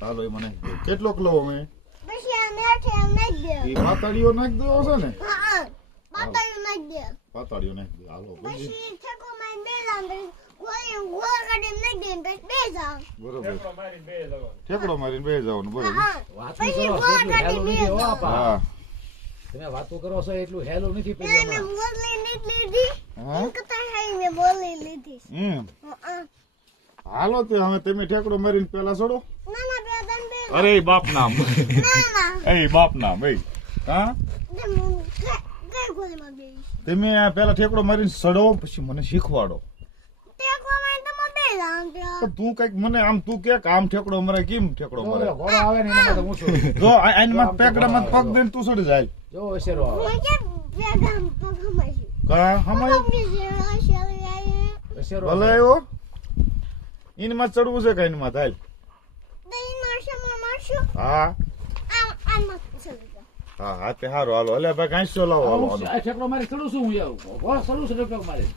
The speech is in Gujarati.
હાલો એ મને કેટલો લો અમે? એ પાતાળીઓ નાખી દેવો છે ને? હા પાતળું નાખી દે. પાતાળીઓ નાખી દે. હાલો પછી ઠેકો માં બે જામ ગોળી ગોળ કાઢીને નાખી દે પછી બે જામ બરોબર. ઠેકડો મારીને બે જવાનું બરોબર. હા વાતો પછી કરો તમે વાતો છો એટલું હેલું નથી હાલો તો હવે તમે ઠેકડો મારીને પેલા છોડો. અરે બાપ નામ. એ બાપ નામ એ. હા? તમે આ પેલા ઠેકડો મારીને સડો પછી મને શીખવાડો. તો કંઈક મને આમ તું કે આમ ઠેકડો મરે કેમ ઠેકડો જો મરે. જો આ- મત પેકડા મત પગ દઈને તું સડી જાય. જો. હું કે? હમાય? હોશિયારો ભલે આવે. આવ્યો. એની માં ચડવું છે કઈ માં થાય? મારશું હા. હા હા તે હારું. હાલો એટલે ભાઈ કાંઈ લાવો હાલો આ ઠેકડો મારી ચડું છું હું યાર. ચડું છું મારી.